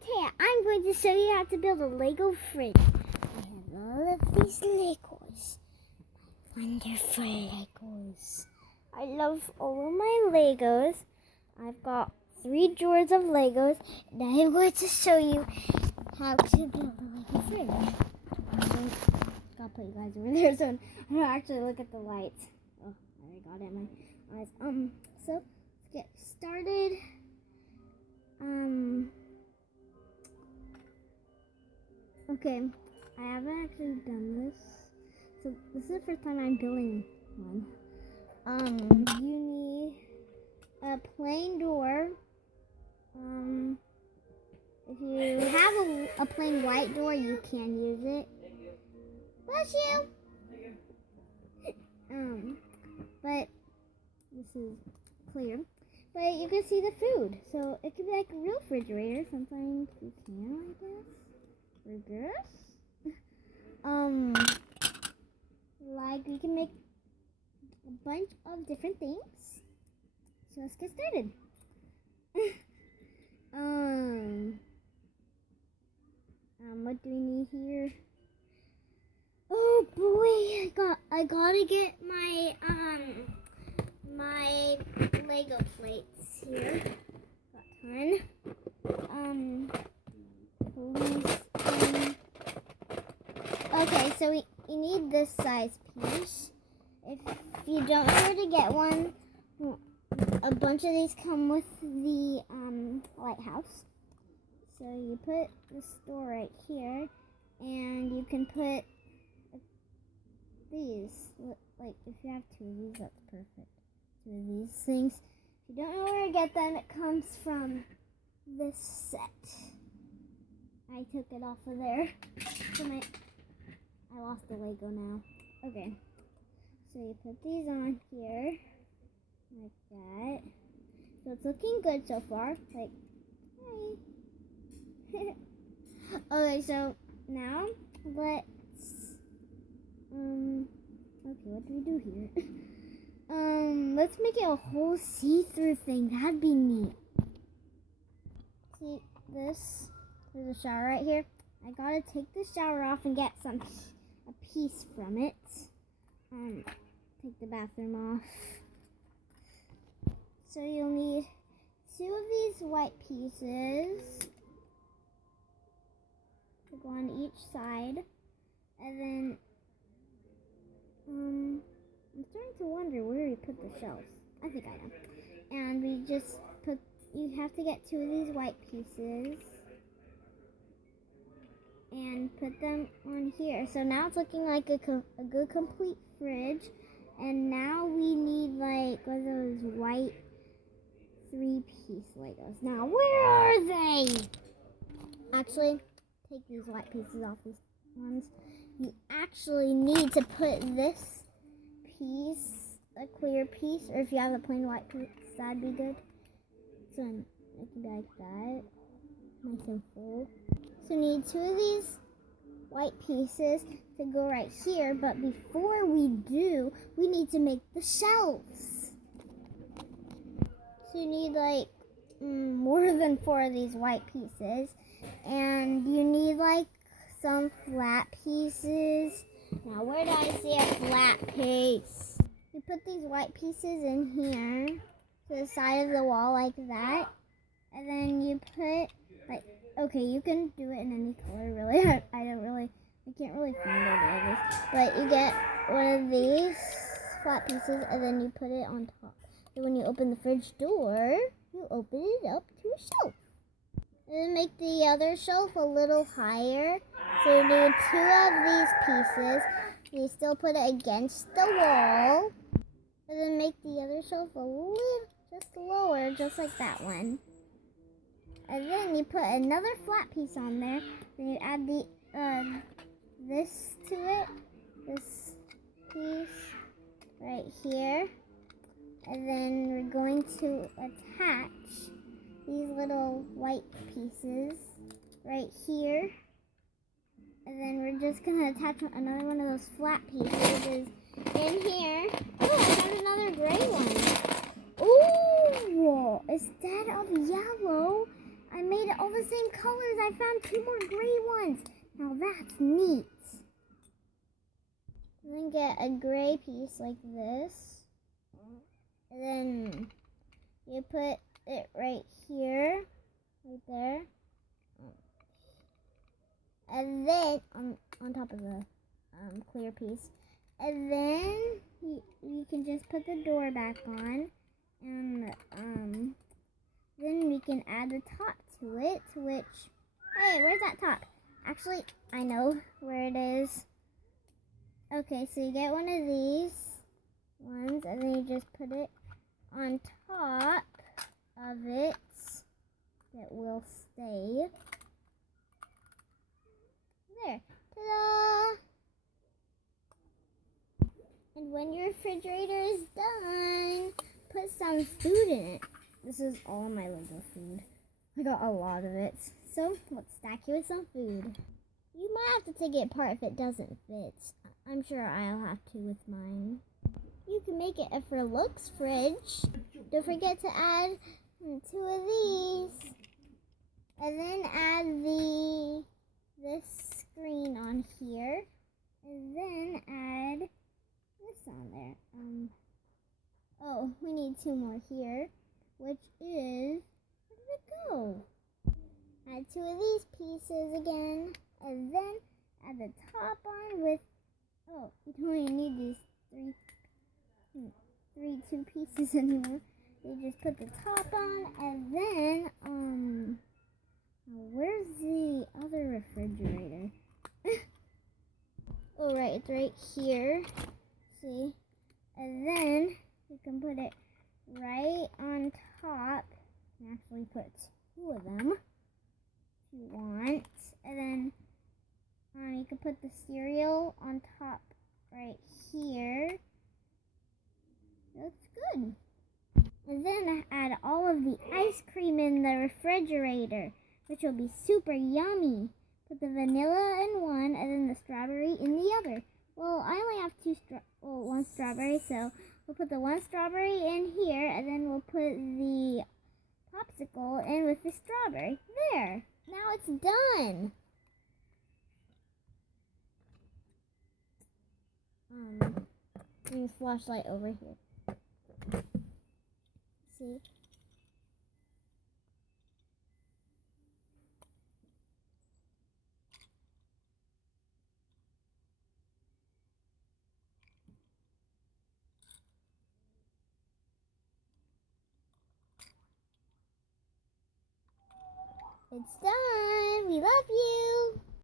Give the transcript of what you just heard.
Taya. I'm going to show you how to build a Lego fridge. I have all of these Legos. Wonderful Legos. I love all of my Legos. I've got 3 drawers of Legos, and I'm going to show you how to build a Lego fridge. Gotta put you guys over there so I don't actually look at the lights. Oh, I already got it in my eyes. So let's get started. Okay, I haven't actually done this. So this is the first time I'm building one. You need a plain door. If you have a plain white door, you can use it. Bless you! But this is clear. But you can see the food. So it could be like a real refrigerator. Sometimes you can, I guess. Like we can make a bunch of different things. So let's get started. What do we need here? Oh boy, I gotta get my my Lego plates here. Got ton. Okay, so you need this size piece. If you don't know where to get one, a bunch of these come with the lighthouse. So you put the store right here, and you can put these. Like if you have 2 of these, that's perfect. 2 of these things. If you don't know where to get them, it comes from this set. I took it off of there. So I lost the Lego now. Okay. So you put these on here. Like that. So it's looking good so far. Like, hi. Okay, so now let's okay, what do we do here? Let's make it a whole see-through thing. That'd be neat. See this? There's a shower right here. I gotta take the shower off and get a piece from it. Take the bathroom off. So you'll need 2 of these white pieces to go on each side. And then, I'm starting to wonder where we put the shelves. I think I know. And we just you have to get 2 of these white pieces and put them on here. So now it's looking like a good complete fridge. And now we need like one of those white 3-piece Legos. Now where are they? Actually, take these white pieces off these ones. You actually need to put this piece, a clear piece, or if you have a plain white piece, that'd be good. So it can be like that, nice and full. So we need 2 of these white pieces to go right here, but before we do, we need to make the shelves. So you need like more than 4 of these white pieces, and you need like some flat pieces. Now where do I see a flat piece? You put these white pieces in here to the side of the wall like that, and then you put like, okay, you can do it in any color really. I can't really find any of this, but you get one of these flat pieces and then you put it on top. So when you open the fridge door, you open it up to a shelf. And then make the other shelf a little higher. So you do 2 of these pieces. You still put it against the wall. And then make the other shelf a little just lower, just like that one. And then you put another flat piece on there. Then you add the this to it. This piece right here. And then we're going to attach these little white pieces right here. And then we're just going to attach another one of those flat pieces in here. Oh, I found another gray one. Ooh, instead of yellow, I made it all the same colors. I found 2 more gray ones. Now that's neat. And then get a gray piece like this. And then you put it right here. Right there. And then on top of the clear piece. And then you can just put the door back on. And then we can add the top to it, which, hey, where's that top? Actually, I know where it is. Okay, so you get one of these ones, and then you just put it on top of it. That will stay. There. Ta-da! And when your refrigerator is done, put some food in it. This is all my Lego food. I got a lot of it. So let's stack it with some food. You might have to take it apart if it doesn't fit. I'm sure I'll have to with mine. You can make it a for looks fridge. Don't forget to add 2 of these. And then add this screen on here. And then add this on there. Oh, we need 2 more here, which is, where did it go? Add 2 of these pieces again, and then add the top on with, oh, you don't even need these 2 pieces anymore. You just put the top on, and then, where's the other refrigerator? Oh, right, it's right here. See? And then you can put it right on top. You can actually put 2 of them if you want. And then you can put the cereal on top right here. Looks good. And then add all of the ice cream in the refrigerator, which will be super yummy. Put the vanilla in one and then the strawberry in the other. Well, I only have 1 strawberry, so we'll put the 1 strawberry in here, and then we'll put the popsicle in with the strawberry. There! Now it's done! Bring the flashlight over here. See? It's done!